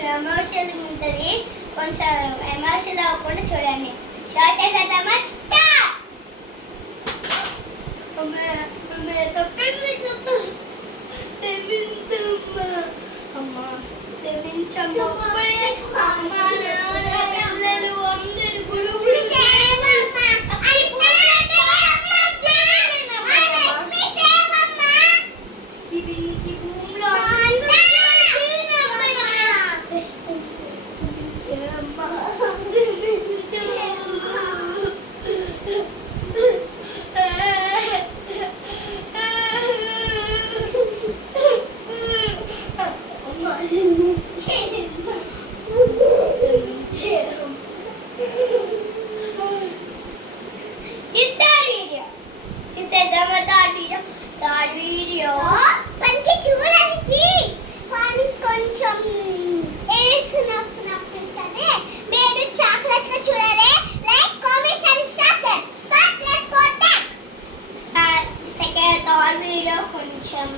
కొంచెం ఎమోషనల్ ఉంటుంది, కొంచెం ఎమోషనల్ అవ్వకుండా చూడండి. షార్ట్ అయిపోతామా? స్టార్ట్. అమ్మా వీడియో మనకి చూడడానికి కొంచెం ఏడుస్తున్నప్పుడు మీరు చాక్లెట్ గా చూడాలి. Like comment and subscribe. Start. Let's go. Second third video కొంచెం